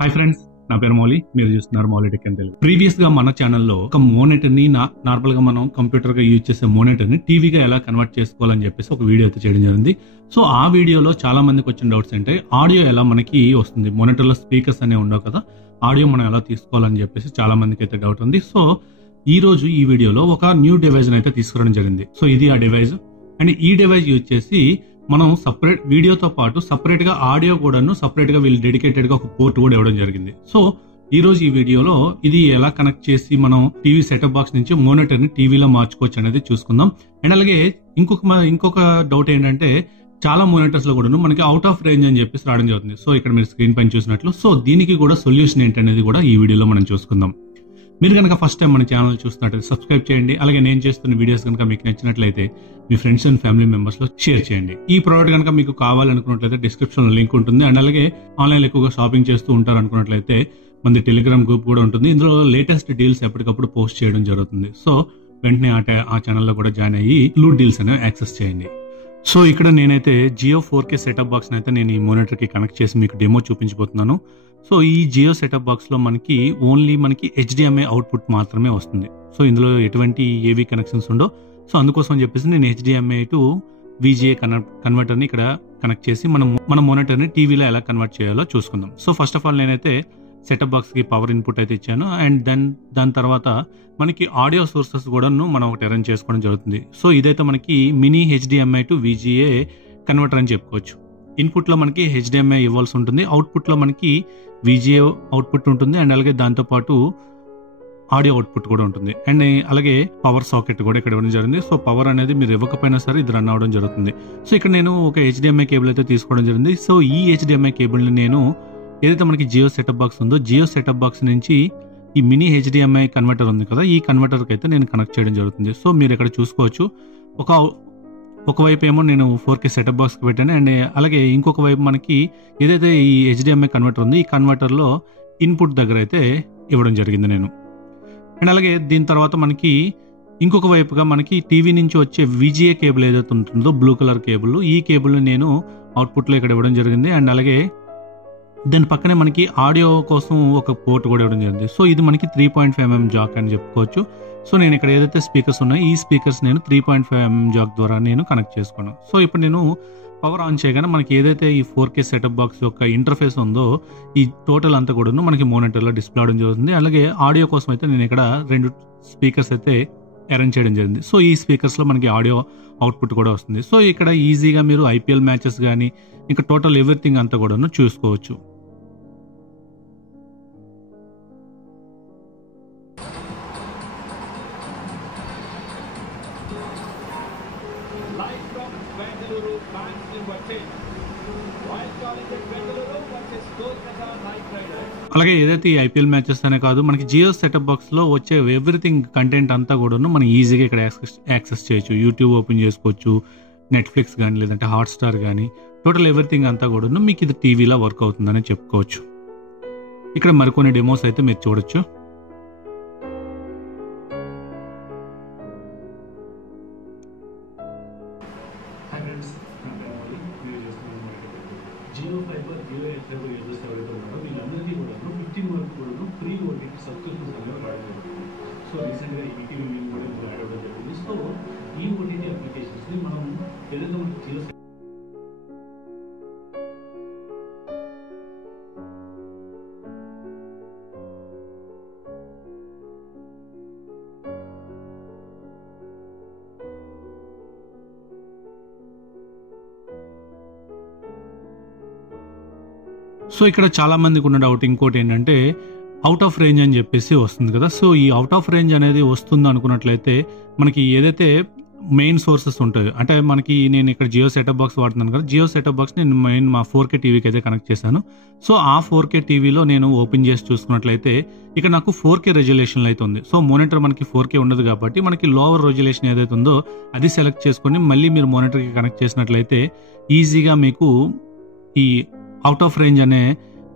Hi friends, నా పేరు మౌలి. మీరు చూస్తున్నారు Mouli tech and Telugu. Previous గా మన ఛానల్లో ఒక మోనిటర్ ని నార్మల్ గా మనం కంప్యూటర్ గా యూజ్ చేసే మోనిటర్ ని టీవీగా ఎలా కన్వర్ట్ చేసుకోవాలని చెప్పేసి ఒక వీడియో అయితే చేయడం జరిగింది. సో ఆ వీడియోలో చాలా మందికి వచ్చిన డౌట్స్ అంటే ఆడియో ఎలా మనకి వస్తుంది, మోనిటర్ లో స్పీకర్స్ అనేవి ఉండవు కదా, ఆడియో మనం ఎలా తీసుకోవాలని చెప్పేసి చాలా మందికి అయితే డౌట్ ఉంది. సో ఈ రోజు ఈ వీడియోలో ఒక న్యూ డివైస్ అయితే తీసుకురావడం జరిగింది. సో ఇది ఆ డివైస్ అండ్ ఈ డివైస్ యూజ్ చేసి మనం సపరేట్ వీడియోతో పాటు సపరేట్ గా ఆడియో కూడాను సపరేట్ గా వీళ్ళు డెడికేటెడ్ గా ఒక పోర్ట్ కూడా ఇవ్వడం జరిగింది. సో ఈ రోజు ఈ వీడియోలో ఇది ఎలా కనెక్ట్ చేసి మనం టీవీ సెటప్ బాక్స్ నుంచి మోనిటర్ ని టీవీలో మార్చుకోవచ్చు అనేది చూసుకుందాం. అండ్ అలాగే ఇంకొక డౌట్ ఏంటంటే చాలా మోనిటర్స్ లో కూడా మనకి అవుట్ ఆఫ్ రేంజ్ అని చెప్పేసి రావడం జరుగుతుంది. సో ఇక్కడ మీరు స్క్రీన్ పైన చూసినట్లు సో దీనికి కూడా సొల్యూషన్ ఏంటనేది కూడా ఈ వీడియోలో మనం చూసుకుందాం. మీరు కనుక ఫస్ట్ టైం మన ఛానల్ చూస్తున్నట్లయితే సబ్స్క్రైబ్ చేయండి. అలాగే నేను చేస్తున్న వీడియోస్ కనుక మీకు నచ్చినట్లయితే మీ ఫ్రెండ్స్ అండ్ ఫ్యామిలీ మెంబర్స్ లో షేర్ చేయండి. ఈ ప్రోడక్ట్ కనుక మీకు కావాలనుకున్నట్లయితే డిస్క్రిప్షన్ లో లింక్ ఉంటుంది. అండ్ అలాగే ఆన్లైన్ ఎక్కువగా షాపింగ్ చేస్తూ ఉంటారు అనుకున్నట్లయితే మన టెలిగ్రామ్ గ్రూప్ కూడా ఉంటుంది. ఇందులో లేటెస్ట్ డీల్స్ ఎప్పటికప్పుడు పోస్ట్ చేయడం జరుగుతుంది. సో వెంటనే ఆ ఛానల్లో కూడా జాయిన్ అయ్యి లూట్ డీల్స్ అనేవి యాక్సెస్ చేయండి. సో ఇక్కడ నేనైతే జియో 4K సెటప్ బాక్స్ అయితే నేను ఈ మోనిటర్ కి కనెక్ట్ చేసి మీకు డెమో చూపించబోతున్నాను. సో ఈ జియో సెటప్ బాక్స్ లో మనకి ఓన్లీ HDMI అవుట్పుట్ మాత్రమే వస్తుంది. సో ఇందులో ఎటువంటి ఏవి కనెక్షన్స్ ఉండవు. సో అందుకోసం అని చెప్పేసి నేను HDMI టు VGA కన్వర్టర్ ని ఇక్కడ కనెక్ట్ చేసి మన మోనిటర్ ని టీవీలో ఎలా కన్వర్ట్ చేయాలో చూసుకుందాం. సో ఫస్ట్ ఆఫ్ ఆల్ నేనైతే సెటప్ బాక్స్ కి పవర్ ఇన్పుట్ అయితే ఇచ్చాను. అండ్ దాని తర్వాత మనకి ఆడియో సోర్సెస్ కూడా మనం ఒకటి అరేంజ్ చేసుకోవడం జరుగుతుంది. సో ఇదైతే మనకి mini HDMI to VGA converter అని చెప్పుకోవచ్చు. ఇన్పుట్ లో మనకి HDMI ఇవ్వాల్సి ఉంటుంది, అవుట్పుట్ లో మనకి VGA అవుట్పుట్ ఉంటుంది. అండ్ అలాగే దాంతో పాటు ఆడియో అవుట్పుట్ కూడా ఉంటుంది. అండ్ అలాగే పవర్ సాకెట్ కూడా ఇక్కడ ఇవ్వడం జరిగింది. సో పవర్ అనేది మీరు ఇవ్వకపోయినా సరే ఇది రన్ అవడం జరుగుతుంది. సో ఇక్కడ నేను ఒక HDMI కేబుల్ అయితే తీసుకోవడం జరిగింది. సో ఈ HDMI కేబుల్ ని నేను ఏదైతే మనకి జియో సెటప్ బాక్స్ ఉందో జియో సెటప్ బాక్స్ నుంచి ఈ మినీ HDMI కన్వర్టర్ ఉంది కదా, ఈ కన్వర్టర్ కి అయితే నేను కనెక్ట్ చేయడం జరుగుతుంది. సో మీరు ఇక్కడ చూసుకోవచ్చు, ఒకవైపు ఏమో నేను 4K సెటప్ బాక్స్ కి పెట్టాను. అండ్ అలాగే ఇంకొక వైపు మనకి ఏదైతే ఈ HDMI కన్వర్టర్ ఉంది ఈ కన్వర్టర్ లో ఇన్పుట్ దగ్గర అయితే ఇవ్వడం జరిగింది నేను. అండ్ అలాగే దీని తర్వాత మనకి ఇంకొక వైపుగా మనకి టీవీ నుంచి వచ్చే VGA కేబుల్ ఏదైతే ఉంటుందో బ్లూ కలర్ కేబుల్, ఈ కేబుల్ నేను అవుట్పుట్ లో ఇక్కడ ఇవ్వడం జరిగింది. అండ్ అలాగే దాని పక్కనే మనకి ఆడియో కోసం ఒక పోర్ట్ కూడా ఇవ్వడం జరిగింది. సో ఇది మనకి 3.5mm జాక్ అని చెప్పుకోవచ్చు. సో నేను ఇక్కడ ఏదైతే స్పీకర్స్ ఉన్నాయో ఈ స్పీకర్స్ నేను 3.5mm జాక్ ద్వారా నేను కనెక్ట్ చేసుకున్నాను. సో ఇప్పుడు నేను పవర్ ఆన్ చేయగానే మనకి ఏదైతే ఈ 4K సెటప్ బాక్స్ యొక్క ఇంటర్ఫేస్ ఉందో ఈ టోటల్ అంతా కూడా మనకి మోనిటర్ లో డిస్ప్లే అవడం జరుగుతుంది. అలాగే ఆడియో కోసం అయితే నేను ఇక్కడ 2 స్పీకర్స్ అయితే అరేంజ్ చేయడం జరిగింది. సో ఈ స్పీకర్స్ లో మనకి ఆడియో అవుట్పుట్ కూడా వస్తుంది. సో ఇక్కడ ఈజీగా మీరు IPL మ్యాచెస్ కానీ ఇంకా టోటల్ ఎవ్రీథింగ్ అంతా కూడా చూసుకోవచ్చు. అలాగే ఏదైతే ఈ IPL మ్యాచెస్ అనే కాదు, మనకి జియో సెటప్ బాక్స్ లో వచ్చే ఎవ్రీథింగ్ కంటెంట్ అంతా కూడా మనం ఈజీగా ఇక్కడ యాక్సెస్ చేయొచ్చు. యూట్యూబ్ ఓపెన్ చేసుకోవచ్చు, నెట్ఫ్లిక్స్ కానీ లేదంటే హాట్స్టార్ కానీ టోటల్ ఎవ్రీథింగ్ అంతా కూడా మీకు ఇది టీవీలో వర్క్ అవుతుందని చెప్పుకోవచ్చు. ఇక్కడ మరికొన్ని డెమోస్ అయితే మీరు చూడొచ్చు. Jio fiber Jio air fiber users ఎవరైతే ఉన్నారో వీళ్ళందరికీ కూడా 15 వరకు కూడా ఫ్రీ ఓటీటీ సబ్స్క్రిప్షన్స్ అనేవి రావడం జరిగింది. సో రీసెంట్గా ఈటీవీ మేము కూడా ఇందులో యాడ్ అవ్వడం జరిగింది. సో ఈ ఓటీటీ అప్లికేషన్స్ ని మనం ఏదైతే మనకి జియో సో ఇక్కడ చాలా మందికి ఉన్న డౌట్ ఇంకోటి ఏంటంటే అవుట్ ఆఫ్ రేంజ్ అని చెప్పేసి వస్తుంది కదా. సో ఈ అవుట్ ఆఫ్ రేంజ్ అనేది వస్తుంది అనుకున్నట్లయితే మనకి ఏదైతే మెయిన్ సోర్సెస్ ఉంటాయి అంటే మనకి నేను ఇక్కడ జియో సెటప్ బాక్స్ వాడుతున్నాను కదా, జియో సెటప్ బాక్స్ నేను మెయిన్ మా 4K టీవీకి అయితే కనెక్ట్ చేశాను. సో ఆ 4K టీవీలో నేను ఓపెన్ చేసి చూసుకున్నట్లయితే ఇక్కడ నాకు 4K రెజల్యూషన్ అయితే ఉంది. సో మోనిటర్ మనకి 4K ఉండదు కాబట్టి మనకి లోవర్ రెజల్యూషన్ ఏదైతే ఉందో అది సెలెక్ట్ చేసుకొని మళ్ళీ మీరు మోనిటర్కి కనెక్ట్ చేసినట్లయితే ఈజీగా మీకు ఈ అవుట్ ఆఫ్ రేంజ్ అనే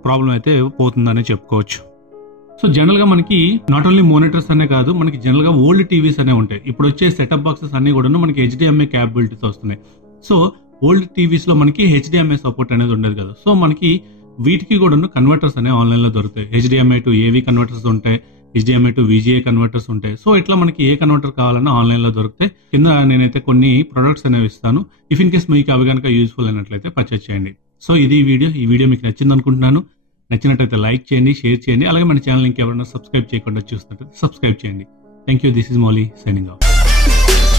ప్రాబ్లం అయితే పోతుందని చెప్పుకోవచ్చు. సో జనరల్ గా మనకి నాట్ ఓన్లీ మోనిటర్స్ అనే కాదు, మనకి జనరల్ గా ఓల్డ్ టీవీస్ అనే ఉంటాయి. ఇప్పుడు వచ్చే సెటప్ బాక్సెస్ అన్ని కూడా మనకి HDMI క్యాపబిలిటీతో వస్తున్నాయి. సో ఓల్డ్ టీవీస్ లో మనకి HDMI సపోర్ట్ అనేది ఉండదు కదా. సో మనకి వీటికి కూడా కన్వర్టర్స్ అనేవి ఆన్లైన్ లో దొరుకుతాయి. HDMI to AV కన్వర్టర్స్ ఉంటాయి, HDMI to VGA కన్వర్టర్స్ ఉంటాయి. సో ఇట్లా మనకి ఏ కన్వర్టర్ కావాలన్నా ఆన్లైన్ లో దొరుకుతాయి. కింద నేనైతే కొన్ని ప్రొడక్ట్స్ అనేవి ఇస్తాను. ఇఫ్ ఇన్ కేస్ మీకు అవి కనుక యూస్ఫుల్ అయినట్లయితే పర్చేస్ చేయండి. సో ఇది ఈ వీడియో మీకు నచ్చింది అనుకుంటున్నాను. నచ్చినట్లయితే లైక్ చేయండి, షేర్ చేయండి. అలాగే మన ఛానల్ ఇంకెవరైనా సబ్స్క్రైబ్ చేయకుండా చూస్తున్నట్లయితే సబ్స్క్రైబ్ చేయండి. Thank you. This is Mouli signing off.